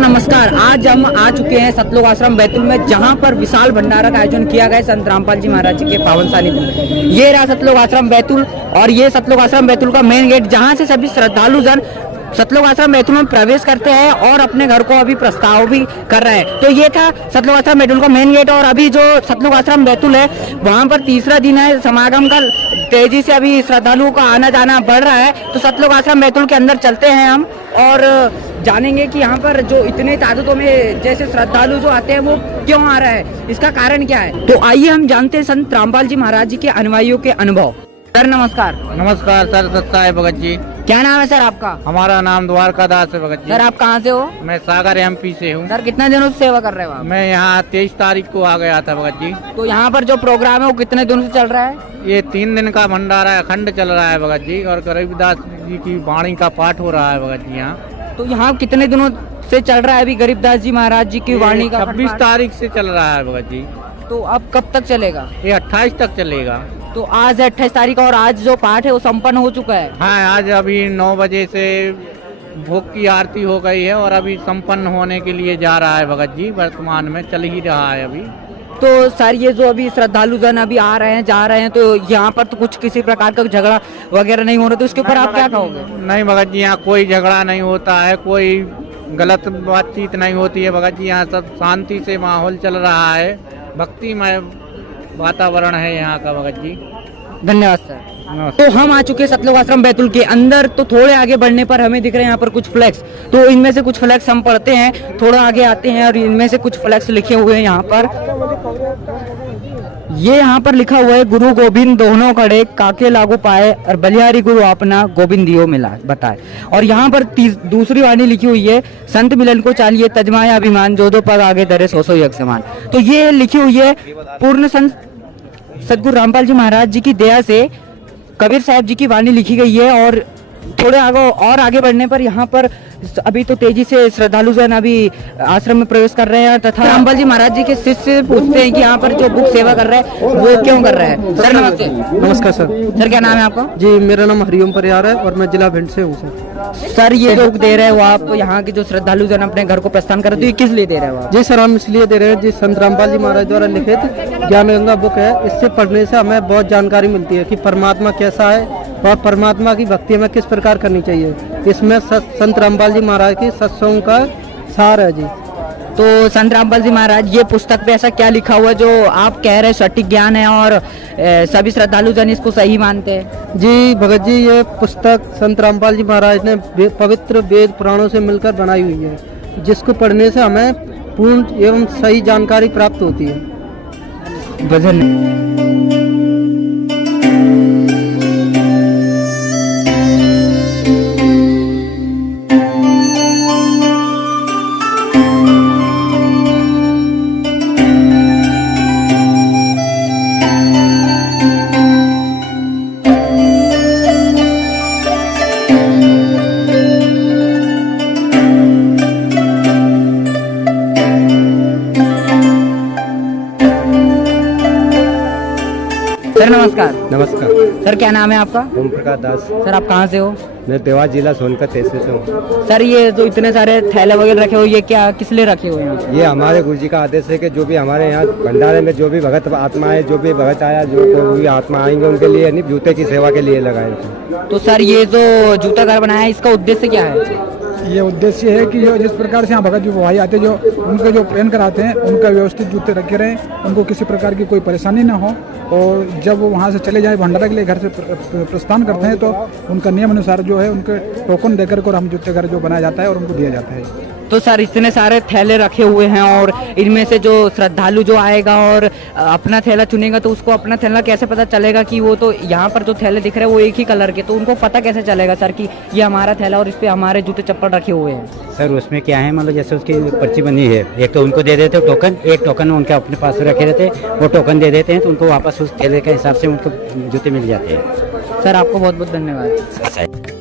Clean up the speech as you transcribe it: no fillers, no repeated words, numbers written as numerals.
दोस्तों नमस्कार। आज हम आ चुके हैं सतलोक आश्रम बैतूल में, जहां पर विशाल भंडारा का आयोजन किया गया संत रामपाल जी महाराज जी के पावन सानिध्य में। ये रहा सतलोक आश्रम बैतूल और ये सतलोक आश्रम बैतूल का मेन गेट, जहां से सभी श्रद्धालु जन सतलोक आश्रम बैतूल में प्रवेश करते हैं और अपने घर को अभी प्रस्ताव भी कर रहे हैं। तो ये था सतलोक आश्रम बैतूल का मेन गेट और अभी जो सतलोक आश्रम बैतूल है वहां पर तीसरा दिन है समागम का। तेजी से अभी श्रद्धालुओं का आना जाना बढ़ रहा है। तो सतलोक आश्रम बैतूल के अंदर चलते हैं हम और जानेंगे कि यहाँ पर जो इतने तादादों में जैसे श्रद्धालु जो आते हैं वो क्यों आ रहा है, इसका कारण क्या है। तो आइए हम जानते हैं संत रामपाल जी महाराज जी के अनुयायियों के अनुभव। सर नमस्कार। नमस्कार सर, सत्ता है भगत जी। क्या नाम है सर आपका? हमारा नाम द्वारकादास है भगत जी। सर आप कहाँ से हो? मैं सागर एमपी से हूँ। सर कितने दिनों से सेवा कर रहे हो आप? मैं यहाँ 23 तारीख को आ गया था भगत जी। तो यहाँ पर जो प्रोग्राम है वो कितने दिनों से चल रहा है? ये 3 दिन का भंडारा अखंड चल रहा है भगत जी और गरीबदास जी की वाणी का पाठ हो रहा है भगत जी यहाँ। तो यहाँ कितने दिनों से चल रहा है अभी गरीबदास जी महाराज जी की वाणी का? 26 तारीख से चल रहा है भगत जी। तो अब कब तक चलेगा? ये 28 तक चलेगा। तो आज है 28 तारीख और आज जो पाठ है वो संपन्न हो चुका है। हाँ, आज अभी 9 बजे से भोग की आरती हो गई है और अभी संपन्न होने के लिए जा रहा है भगत जी। वर्तमान में चल ही रहा है अभी। तो सर ये जो अभी श्रद्धालु जन अभी आ रहे हैं जा रहे हैं, तो यहाँ पर तो कुछ किसी प्रकार का झगड़ा वगैरह नहीं हो रहा, तो इसके ऊपर आप क्या कहोगे? नहीं भगत जी, यहाँ कोई झगड़ा नहीं होता है, कोई गलत बातचीत नहीं होती है भगत जी। यहाँ सब शांति से माहौल चल रहा है, भक्तिमय वातावरण है यहाँ का भगत जी। धन्यवाद सर। तो हम आ चुके हैं सतलोक आश्रम बैतूल के अंदर। तो थोड़े आगे बढ़ने पर हमें दिख रहे हैं यहाँ पर कुछ फ्लैक्स। तो इनमें से कुछ फ्लैक्स हम पढ़ते हैं, थोड़ा आगे आते हैं और इनमें से कुछ फ्लैक्स लिखे हुए हैं यहाँ पर। ये यहाँ पर लिखा हुआ है, गुरु गोविंद दोनों खड़े काके लागू पाए और बलिहारी गुरु अपना गोविंद दियो मिला बताए। और यहाँ पर दूसरी वाणी लिखी हुई है, संत मिलन को चालिए तजमाया अभिमान जो दो पग आगे धरे सो एक समान। तो ये लिखी हुई है पूर्ण संत सदगुरु रामपाल जी महाराज जी की दया से कबीर साहब जी की वाणी लिखी गई है। और थोड़े आगे बढ़ने पर यहाँ पर अभी तो तेजी से श्रद्धालु जन अभी आश्रम में प्रवेश कर रहे हैं तथा रामपाल जी महाराज जी के शिष्य पूछते हैं कि यहाँ पर जो बुक सेवा कर रहे हैं वो क्यों कर रहे हैं। सर नमस्ते। नमस्कार सर। सर क्या नाम है आपका? जी मेरा नाम हरिओम परियार है और मैं जिला भिंड से हूँ सर। सर ये जो बुक दे रहे हैं वो आप यहाँ के जो श्रद्धालु जन अपने घर को प्रस्थान कर रहे हैं, तो ये किस लिए दे रहे हैं आप? जी सर, हम इसलिए दे रहे हैं, जी संत रामपाल जी महाराज द्वारा लिखित ज्ञान गंगा बुक है। इससे पढ़ने से हमें बहुत जानकारी मिलती है कि परमात्मा कैसा है और परमात्मा की भक्ति हमें किस प्रकार करनी चाहिए। इसमें संत रामपाल जी महाराज की सत्संग का सार है जी। तो संत रामपाल जी महाराज ये पुस्तक पे ऐसा क्या लिखा हुआ है जो आप कह रहे हैं सटीक ज्ञान है और सभी श्रद्धालु जन इसको सही मानते हैं? जी भगत जी, ये पुस्तक संत रामपाल जी महाराज ने पवित्र वेद पुराणों से मिलकर बनाई हुई है, जिसको पढ़ने से हमें पूर्ण एवं सही जानकारी प्राप्त होती है। भजन सर नमस्कार। नमस्कार सर क्या नाम है आपका? ओम प्रकाश दास। सर आप कहाँ से हो? मैं देवास जिला सोनकर तहसील से हूँ। सर ये जो इतने सारे थैले वगैरह रखे हुए ये क्या किस लिए रखे हुए हैं? ये हमारे गुरुजी का आदेश है कि जो भी हमारे यहाँ भंडारे में जो भी भगत आत्मा है, जो भी भगत आया, जो भी आत्मा आएंगे उनके लिए यानी जूते की सेवा के लिए लगाए थे। तो सर ये जो जूता घर बनाया है इसका उद्देश्य क्या है? ये उद्देश्य है कि जो जिस प्रकार से यहाँ भगत जो भाई आते जो उनके जो पहन कर आते हैं उनका व्यवस्थित जूते रखे रहें, उनको किसी प्रकार की कोई परेशानी ना हो। और जब वो वहाँ से चले जाए भंडारा के लिए घर से प्रस्थान करते हैं तो उनका नियम अनुसार जो है उनके टोकन देकर को हम जूते घर जो बनाया जाता है और उनको दिया जाता है। तो सर इतने सारे थैले रखे हुए हैं और इनमें से जो श्रद्धालु जो आएगा और अपना थैला चुनेगा तो उसको अपना थैला कैसे पता चलेगा कि वो तो यहाँ पर जो थैले दिख रहे हैं वो एक ही कलर के, तो उनको पता कैसे चलेगा सर कि ये हमारा थैला और इस पे हमारे जूते चप्पल रखे हुए हैं? सर उसमें क्या है, मतलब जैसे उसकी पर्ची बनी है, एक तो उनको दे देते हो टोकन, एक टोकन उनके अपने पास रखे रहते हैं, वो टोकन दे देते हैं तो उनको वापस उस थैले के हिसाब से उनको जूते मिल जाते हैं। सर आपको बहुत बहुत धन्यवाद।